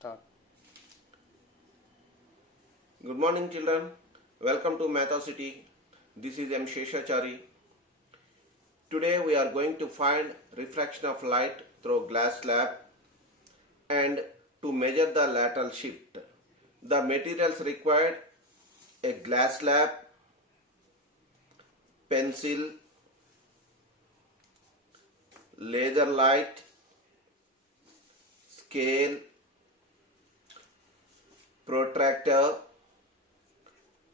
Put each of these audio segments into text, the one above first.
Start. Good morning, children. Welcome to Mathocity. This is M. Sheshachari. Today we are going to find refraction of light through glass slab and to measure the lateral shift. The materials required: a glass slab, pencil, laser light, scale, protractor,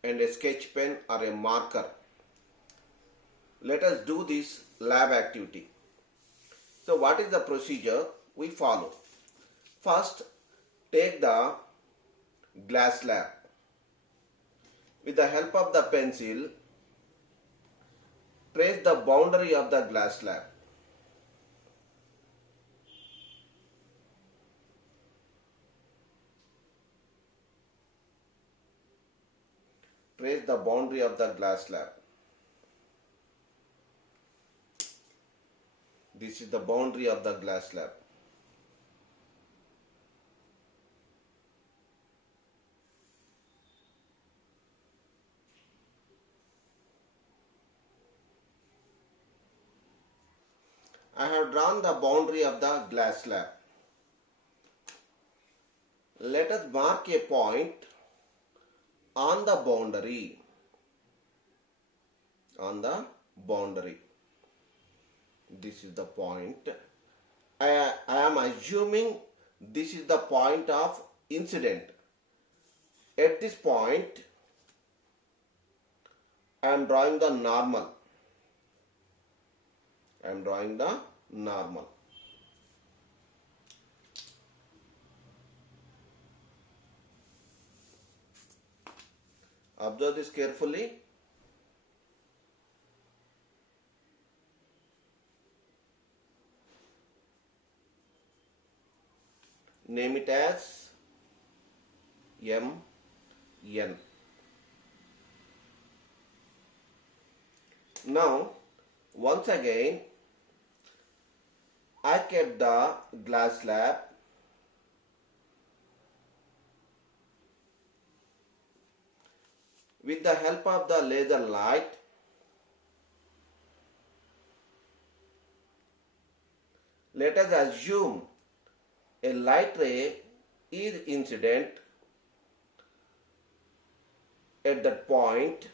and a sketch pen or a marker. Let us do this lab activity. So what is the procedure we follow? First, take the glass slab. With the help of the pencil, trace the boundary of the glass slab. Trace the boundary of the glass slab. This is the boundary of the glass slab. I have drawn the boundary of the glass slab. Let us mark a point on the boundary. This is the point. I am assuming this is the point of incident. At this point, I am drawing the normal. Observe this carefully. Name it as MN. Now, once again, I kept the glass slab. With the help of the laser light, let us assume a light ray is incident at that point.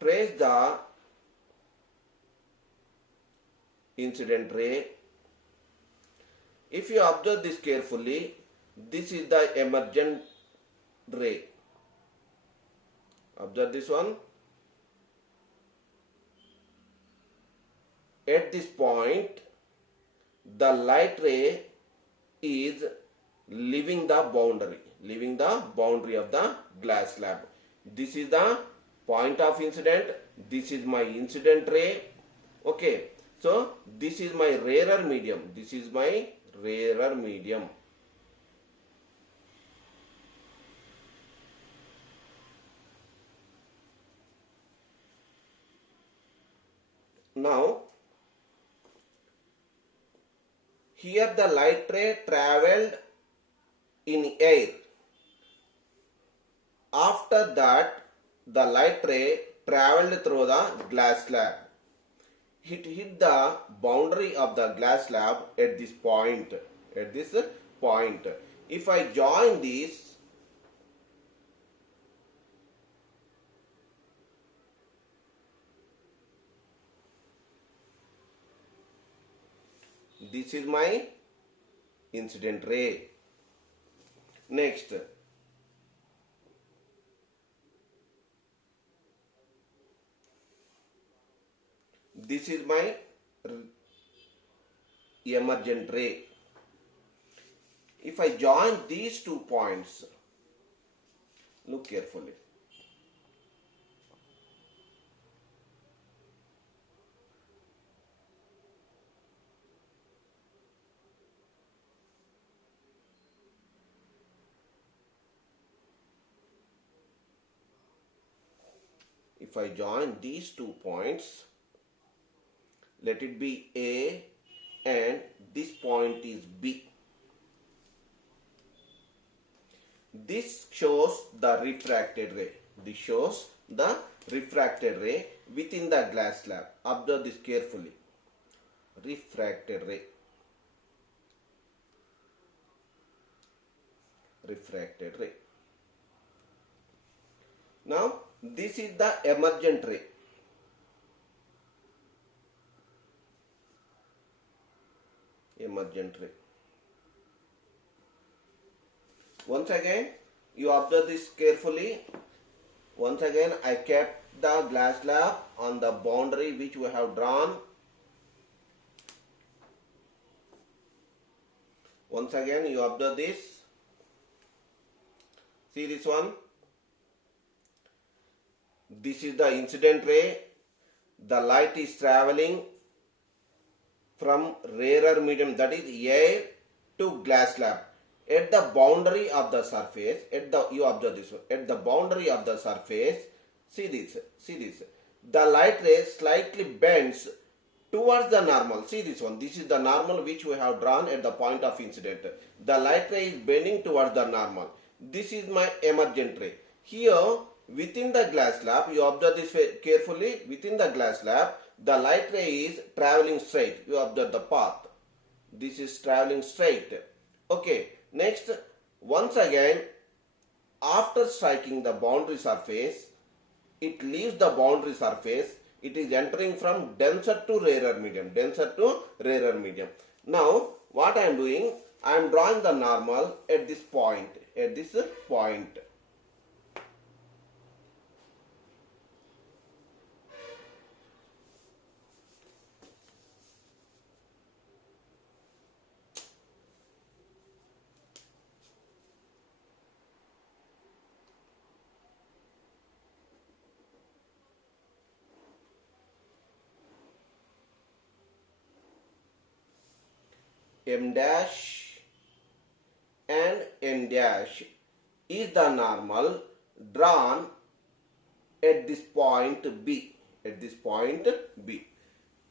Trace the incident ray. If you observe this carefully, this is the emergent ray. Observe this one. At this point, the light ray is leaving the boundary of the glass slab. This is the point of incident. This is my incident ray. Okay. So this is my rarer medium. Now, here the light ray traveled in air. After that, the light ray traveled through the glass slab. It hit the boundary of the glass slab at this point. If I join this, this is my incident ray. Next, this is my emergent ray. If I join these 2 points, look carefully. If I join these 2 points, Let it be A and this point is B. This shows the refracted ray. This shows the refracted ray within the glass slab. Observe this carefully. Refracted ray. Refracted ray. Now this is the emergent ray. Emergent ray. Once again, you observe this carefully. Once again, I kept the glass slab on the boundary which we have drawn. Once again, you observe this. See this one. This is the incident ray. The light is traveling from rarer medium, that is air, to glass slab. At the boundary of the surface, you observe this one. At the boundary of the surface, see this. The light ray slightly bends towards the normal. See this one. This is the normal which we have drawn at the point of incident. The light ray is bending towards the normal. This is my emergent ray. Here, within the glass slab, you observe this carefully. Within the glass slab, the light ray is traveling straight. You observe the path. This is traveling straight. Okay. Next, once again, after striking the boundary surface, it leaves the boundary surface. It is entering from denser to rarer medium. Denser to rarer medium. Now, what I am doing? I am drawing the normal at this point. At this point. M dash and N dash is the normal drawn at this point B. At this point B.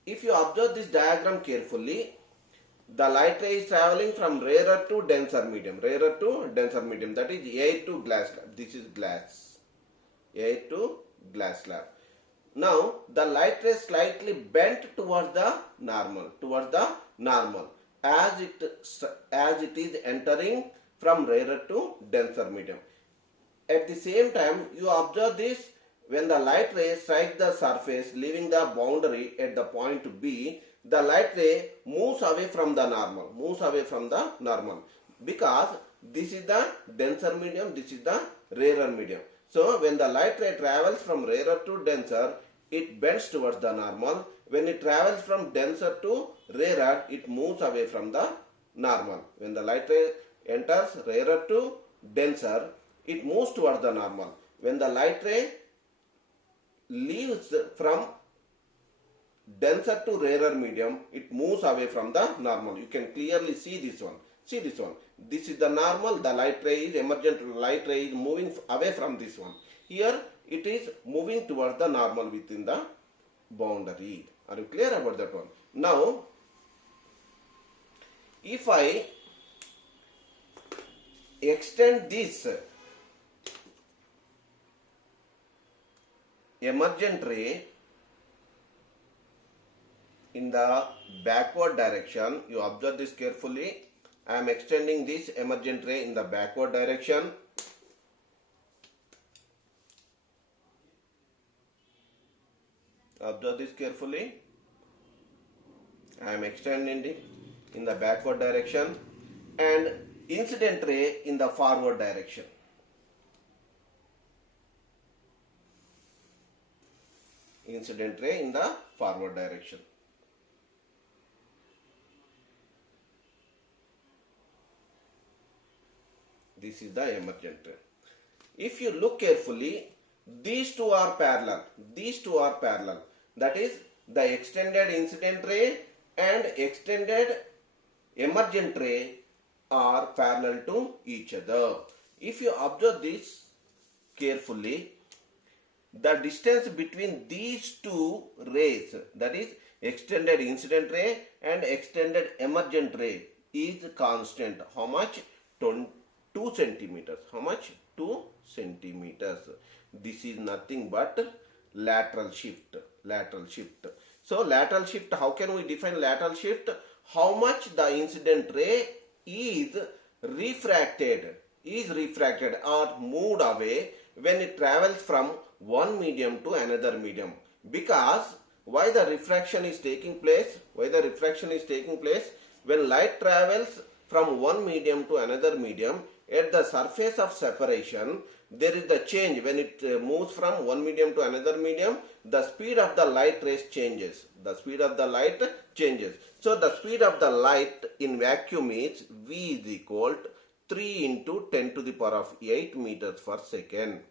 If you observe this diagram carefully, the light ray is traveling from rarer to denser medium. Rarer to denser medium, that is air to glass slab. This is glass. Air to glass slab. Now the light ray slightly bent towards the normal. As it is entering from rarer to denser medium. At the same time, you observe this when the light ray strikes the surface leaving the boundary at the point B, the light ray moves away from the normal. Because this is the denser medium, this is the rarer medium. So when the light ray travels from rarer to denser, it bends towards the normal. When it travels from denser to rarer, it moves away from the normal. When the light ray enters rarer to denser, it moves towards the normal. When the light ray leaves from denser to rarer medium, it moves away from the normal. You can clearly see this one. See this one. This is the normal. The light ray is emergent light ray is moving away from this one. Here it is moving towards the normal within the boundary. Are you clear about that one? Now, if I extend this emergent ray in the backward direction, you observe this carefully. I am extending this emergent ray in the backward direction. Observe this carefully. I am extending it in the backward direction and incident ray in the forward direction. Incident ray in the forward direction. This is the emergent ray. If you look carefully, these two are parallel. That is, the extended incident ray and extended emergent ray are parallel to each other. If you observe this carefully, the distance between these two rays, that is extended incident ray and extended emergent ray, is constant. How much? 2 centimeters. How much? 2 centimeters. This is nothing but lateral shift. Lateral shift. So lateral shift, how can we define lateral shift? How much the incident ray is refracted or moved away when it travels from one medium to another medium. Because why the refraction is taking place? When light travels from one medium to another medium, at the surface of separation, there is the change. When it moves from one medium to another medium, the speed of the light rays changes. So the speed of the light in vacuum is V is equal to 3 into 10 to the power of 8 meters per second.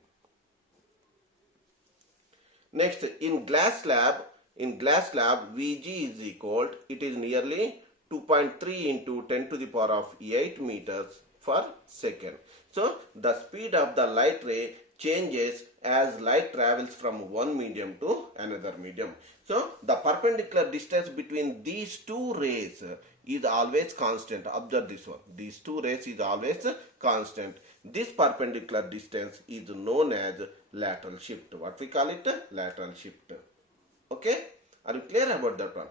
Next, in glass slab, Vg is equal to, it is nearly 2.3 into 10 to the power of 8 meters per second. So the speed of the light ray changes as light travels from one medium to another medium. So the perpendicular distance between these two rays is always constant. Observe this one. These two rays is always constant. This perpendicular distance is known as lateral shift. What we call it? Lateral shift. Okay? Are you clear about that one?